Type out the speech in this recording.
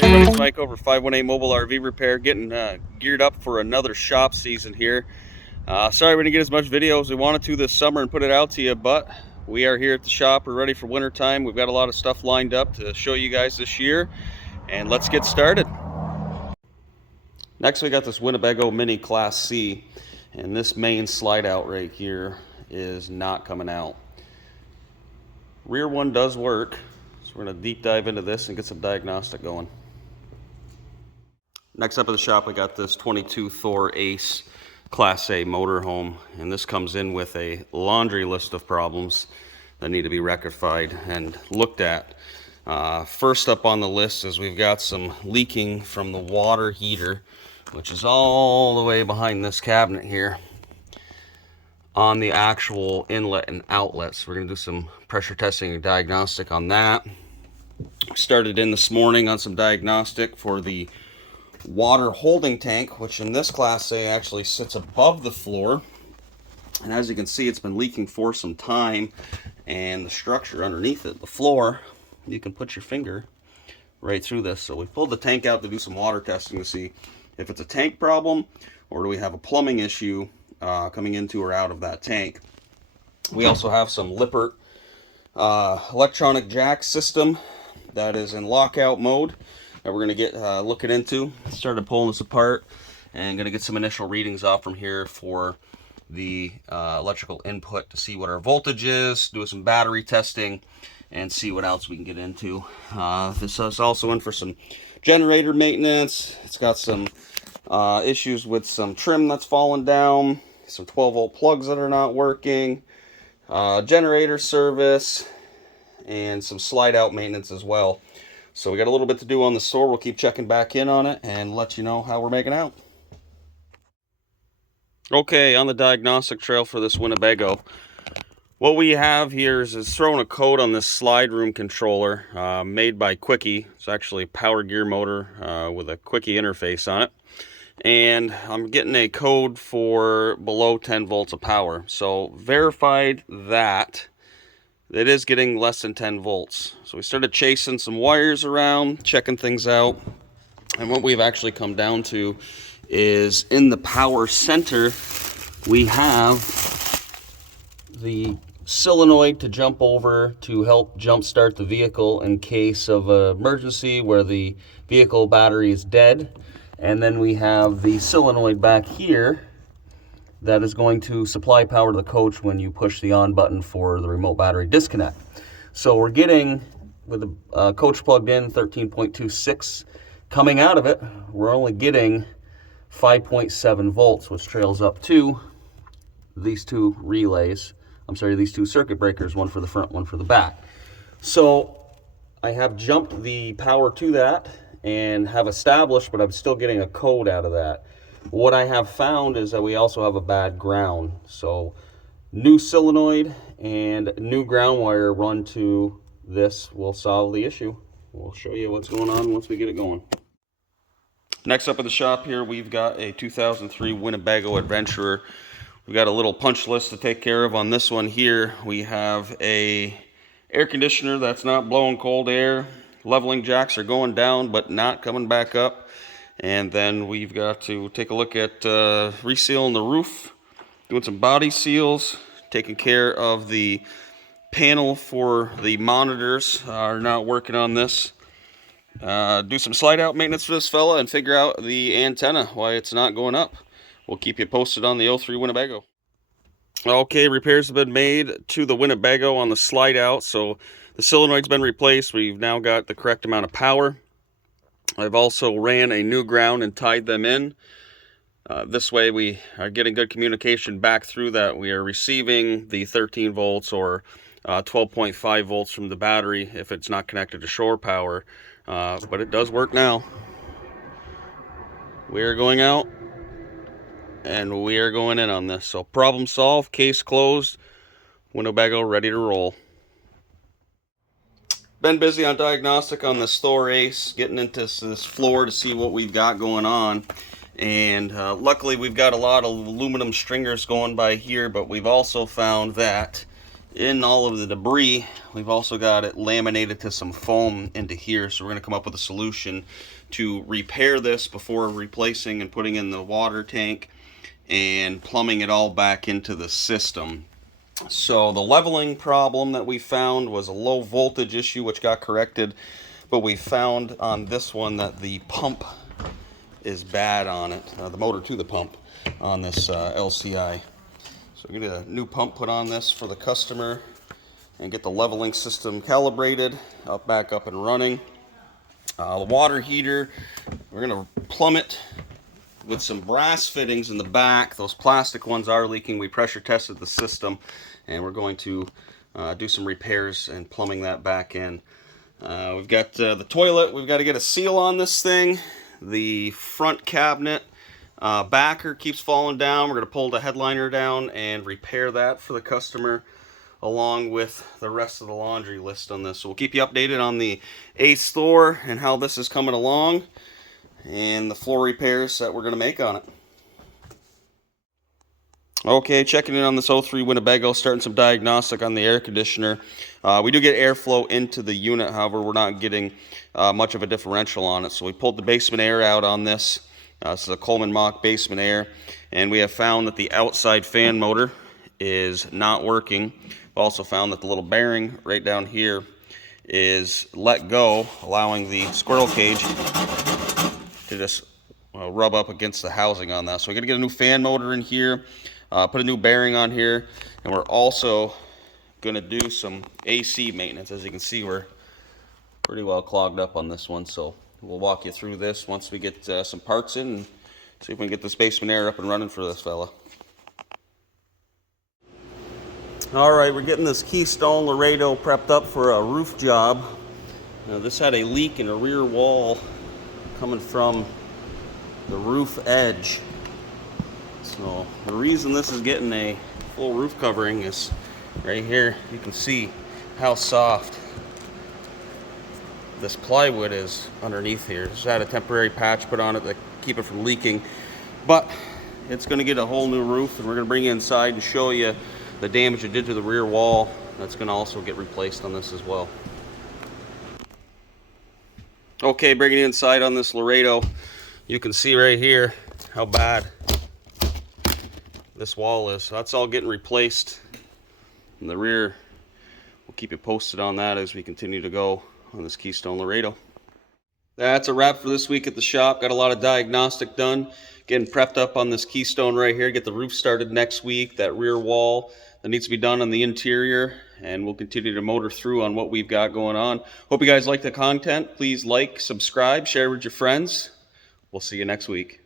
Everybody's Mike over 518 Mobile RV Repair, getting geared up for another shop season here. Sorry we didn't get as much video as we wanted to this summer and put it out to you, but we are here at the shop. We're ready for winter time. We've got a lot of stuff lined up to show you guys this year, and let's get started. Next, we got this Winnebago Mini Class C, and this main slide out right here is not coming out. Rear one does work, so we're going to deep dive into this and get some diagnostic going. Next up at the shop, we got this 22 Thor Ace Class A motorhome, and this comes in with a laundry list of problems that need to be rectified and looked at. First up on the list is we've got some leaking from the water heater, which is all the way behind this cabinet here on the actual inlet and outlet. So we're going to do some pressure testing and diagnostic on that. Started in this morning on some diagnostic for the water holding tank, which in this Class A actually sits above the floor, and as you can see, it's been leaking for some time, and the structure underneath it, the floor, you can put your finger right through this. So we pulled the tank out to do some water testing to see if it's a tank problem or do we have a plumbing issue coming into or out of that tank. We also have some Lippert electronic jack system that is in lockout mode that we're going to get looking into. Started pulling this apart and going to get some initial readings off from here for the electrical input to see what our voltage is, do some battery testing, and see what else we can get into. This is also in for some generator maintenance. It's got some issues with some trim that's fallen down, some 12-volt plugs that are not working, generator service, and some slide out maintenance as well. So we got a little bit to do on the store. We'll keep checking back in on it and let you know how we're making out. Okay, on the diagnostic trail for this Winnebago, what we have here is throwing a code on this slide room controller made by Quickie. It's actually a power gear motor with a Quickie interface on it. And I'm getting a code for below 10 volts of power. So verified that it is getting less than 10 volts. So we started chasing some wires around, checking things out. And what we've actually come down to is in the power center, we have the solenoid to jump over to help jump start the vehicle in case of an emergency where the vehicle battery is dead. And then we have the solenoid back here that is going to supply power to the coach when you push the on button for the remote battery disconnect. So we're getting, with the coach plugged in, 13.26. Coming out of it, we're only getting 5.7 volts, which trails up to these two relays. These two circuit breakers, one for the front, one for the back. So I have jumped the power to that and have established, but I'm still getting a code out of that. What I have found is that we also have a bad ground. So new solenoid and new ground wire run to this will solve the issue. We'll show you what's going on once we get it going. Next up at the shop here, we've got a 2003 Winnebago Adventurer. We've got a little punch list to take care of on this one here. We have a air conditioner that's not blowing cold air. Leveling jacks are going down but not coming back up. And then we've got to take a look at resealing the roof, doing some body seals, taking care of the panel for the monitors are not working on this. Do some slide out maintenance for this fella and figure out the antenna, why it's not going up. We'll keep you posted on the 03 Winnebago. Okay, repairs have been made to the Winnebago on the slide out. So the solenoid's been replaced. We've now got the correct amount of power. I've also ran a new ground and tied them in. This way we are getting good communication back through that. We are receiving the 13 volts or 12.5 volts from the battery if it's not connected to shore power. But it does work now. We are going out and we are going in on this. So problem solved, case closed, Winnebago ready to roll. Been busy on diagnostic on this Thor Ace, getting into this floor to see what we've got going on. And luckily we've got a lot of aluminum stringers going by here, but we've also found that in all of the debris, we've also got it laminated to some foam into here. So we're going to come up with a solution to repair this before replacing and putting in the water tank and plumbing it all back into the system. So the leveling problem that we found was a low voltage issue, which got corrected, but we found on this one that the pump is bad on it, the motor to the pump on this LCI. So we're going to get a new pump put on this for the customer and get the leveling system calibrated, back up and running. The water heater, we're going to plumb it with some brass fittings in the back. Those plastic ones are leaking. We pressure tested the system, and we're going to do some repairs and plumbing that back in. We've got the toilet. We've got to get a seal on this thing. The front cabinet backer keeps falling down. We're going to pull the headliner down and repair that for the customer, along with the rest of the laundry list on this. So we'll keep you updated on the Ace store and how this is coming along, and the floor repairs that we're going to make on it. Okay, checking in on this 03 Winnebago, starting some diagnostic on the air conditioner. We do get airflow into the unit, however, we're not getting much of a differential on it. So we pulled the basement air out on this. This is a Coleman Mach basement air, and we have found that the outside fan motor is not working. We've also found that the little bearing right down here is let go, allowing the squirrel cage to just rub up against the housing on that. So we're going to get a new fan motor in here, put a new bearing on here, and we're also going to do some AC maintenance. As you can see, we're pretty well clogged up on this one, so we'll walk you through this once we get some parts in and see if we can get this basement air up and running for this fella. All right, we're getting this Keystone Laredo prepped up for a roof job. Now, this had a leak in a rear wall coming from the roof edge. So the reason this is getting a full roof covering is right here. You can see how soft this plywood is underneath here. Just had a temporary patch put on it to keep it from leaking, but it's going to get a whole new roof, and we're going to bring you inside and show you the damage it did to the rear wall. That's going to also get replaced on this as well. Okay, bringing you inside on this Laredo, you can see right here how bad this wall is. So that's all getting replaced in the rear. We'll keep you posted on that as we continue to go on this Keystone Laredo. That's a wrap for this week at the shop. Got a lot of diagnostic done, getting prepped up on this Keystone right here. Get the roof started next week. That rear wall that needs to be done on the interior, and we'll continue to motor through on what we've got going on. Hope you guys like the content. Please like, subscribe, share with your friends. We'll see you next week.